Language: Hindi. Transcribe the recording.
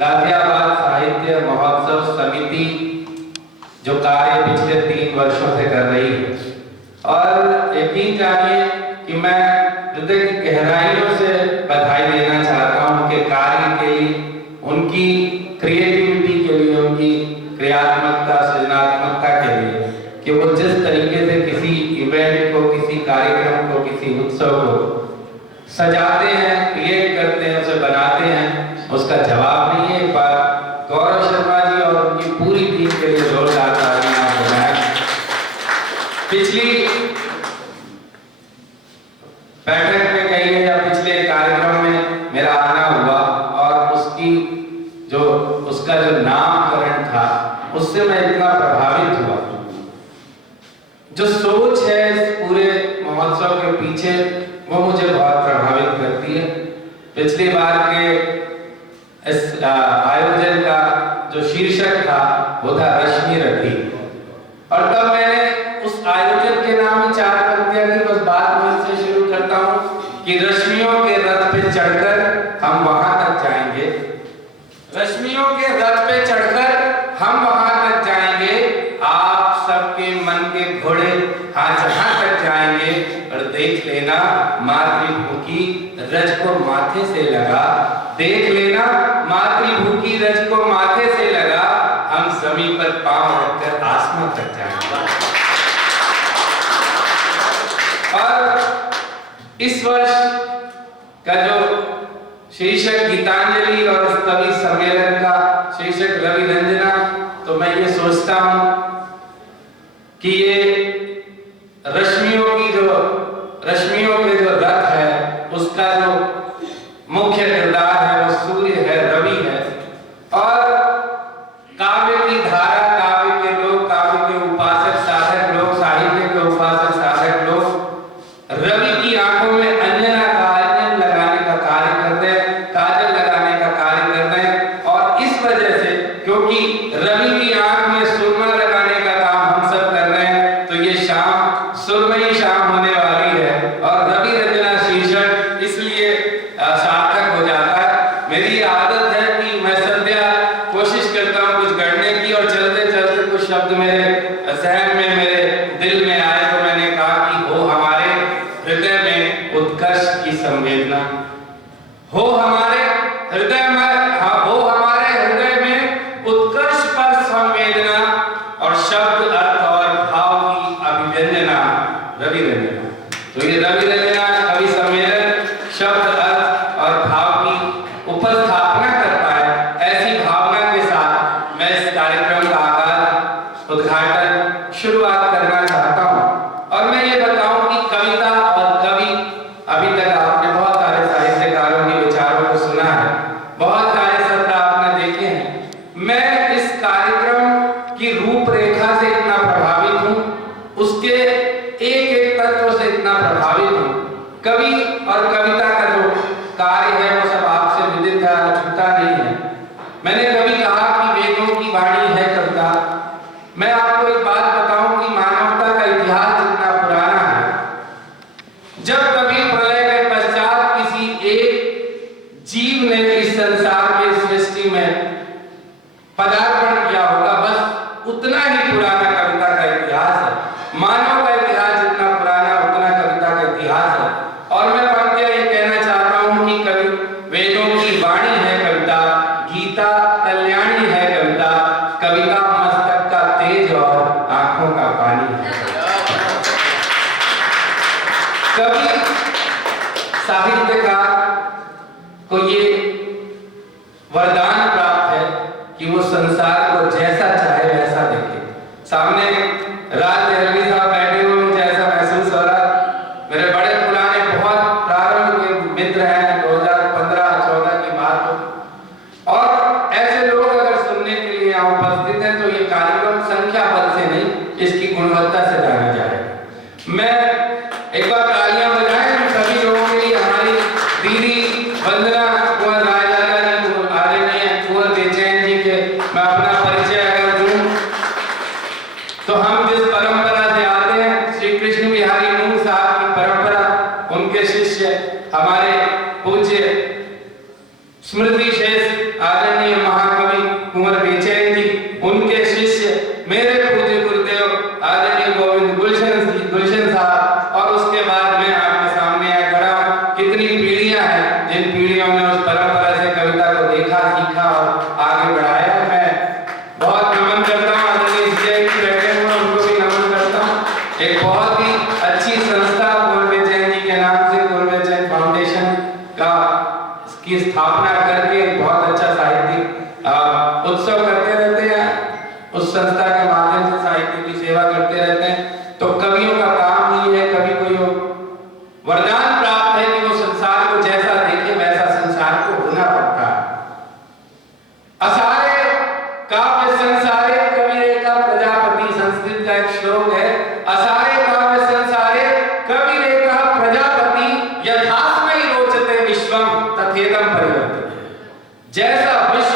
गाजियाबाद साहित्य महोत्सव समिति जो कार्य पिछले 3 वर्षों से कर रही है, और यकीन जानिए कि मैं हृदय की गहराइयों से बधाई देना चाहता हूं उनके कार्य के लिए, उनकी क्रिएटिविटी के लिए, उनकी क्रियात्मकता सृजनात्मकता के लिए, कि वो जिस तरीके से किसी इवेंट को, किसी कार्यक्रम को, किसी उत्सव को सजाते हैं, क्रिएट करते हैं, उसे बनाते हैं, उसका जवाब नहीं है। एक बार गौरव शर्मा जी और उनकी पूरी टीम के लिए जोरदार तालियां बजाएं। पिछली बैठक में कही या पिछले कार्यक्रम में मेरा आना हुआ और उसका जो नामकरण था, उससे मैं इतना प्रभावित हुआ। जो सोच है इस पूरे महोत्सव के पीछे, वो मुझे बहुत प्रभावित करती है। पिछली बार के इस आयोजन का जो शीर्षक था वो था रश्मि रथी, और तब मैंने उस आयोजन के नाम में 4 पंक्तियां की। बस बात मैं इससे शुरू करता हूँ कि रश्मियों के रथ पे चढ़कर हम वहां तक जाएंगे, रश्मियों के रथ पे चढ़कर हम वहां तक जाएंगे, आप सबके मन के घोड़े हाँ जहां तक जाएंगे, और देख लेना मातृभूखी रज को माथे से लगा, देख लेना मातृभूखी रज को माथे से लगा, हम जमीन पर पांव रखकर आसमान तक जाएंगे। और इस वर्ष का जो शीर्षक गीतांजलि और इस कवि सम्मेलन का शीर्षक रवि रंजना, तो मैं ये सोचता हूं कि ये रश्मियों के जो रथ है, उसका जो मुख्य किरदार है वो सूर्य है, रवि है, और काव्य की धारा, काव्य के लोग, काव्य के उपासक साधक लोग, साहित्य के उपासक साधक लोग रवि की आंखों में अंजना का अंजन लगाने का कार्य कर रहे हैं, काजल लगाने का कार्य कर रहे हैं। और इस वजह से, क्योंकि रवि की आंख में सुरमा लगाने का काम हम सब कर रहे हैं, तो ये शाम सुरमई शाम होने वाली है, और रवि रंजना शीर्षक इसलिए सार्थक हो जाता है। मेरी आदत है कि मैं संध्या कोशिश करता हूँ कुछ गढ़ने की, और चलते चलते कुछ शब्द मेरे जहन में, मेरे दिल में आए, तो मैंने कहा कि हो हमारे हृदय में उत्कर्ष की संवेदना, हो हमारे हृदय में, हो हमारे हृदय में उत्कर्ष पर संवेदना, और शब्द अर्थ और भाव की अभिव्यंजना, रवि रंजना। तो ये रवि रंजना कवि सम्मेलन शब्द अर्थ और भाव की उपस्थापना कर पाए, ऐसी भावना के साथ मैं इस कार्यक्रम का आगाज, उद्घाटन, शुरुआत करना चाहता हूं। और मैं ये बताऊं कि कविता और कवि, अभी तक आपने बहुत सारे साहित्यकारों के विचारों को सुना है, बहुत सारे सत्र आपने देखे हैं। मैं इस कार्यक्रम की रूपरेखा से इतना प्रभावित हूं, उसके एक एक तत्व से इतना प्रभावित हूं। कवि और कविता का जो कार्य है वो सब आपसे विदित है, छूटा नहीं है। मैंने कभी कहा कि वेदों की वाणी है कविता। मैं आपको एक बात बताऊं कि मानवता का इतिहास जितना पुराना है, जब कभी प्रलय के पश्चात किसी एक जीव ने इस संसार में, सृष्टि में पदार्पण किया होगा, बस उतना ही पुराना कविता का इतिहास है। मानव का इतिहास जितना पुराना, उतना कविता का इतिहास है। और मैं पंक्तियां ये कहना चाहता हूं कि कवि वेदों की वाणी है कविता, गीता कल्याणी है कविता, कविता मस्तक का तेज और आंखों का पानी है। कवि साहित्यकार को ये वरदान प्राप्त है कि वो संसार को जैसा चाहे वैसा देखे। सामने राज देहलवी साहब बैठे हुए, मुझे ऐसा महसूस हो रहा, मेरे बड़े पुराने बहुत प्रारंभ के मित्र हैं, 2015-14 की बात हो, और ऐसे लोग सीखा और आगे बढ़ाया। मैं बहुत नमन करता हूँ आदरणीय जय जी बैठे हुए, उनको भी नमन करता हूँ। एक बहुत ही अच्छी संस्था गुरुवे जैन जी के नाम से गुरुवे जैन फाउंडेशन का की स्थापना करके बहुत अच्छा साहित्यिक उत्सव करते रहते हैं। उस संस्था के माध्यम से साहित्य की सेवा करते रहते हैं। तो कवियों का काम ही है, कवि को वरदान प्राप्त है कि वो संसार को जैसा देखे वैसा संसार को होना पड़ता है। असारे काव्य संसारे कविरेका प्रजापति, संस्कृत का एक श्लोक है। असारे काव्य संसारे कविरेका प्रजापति, यथास्मै रोचते विश्वम तथेदम परिवर्तते। जैसा विश्व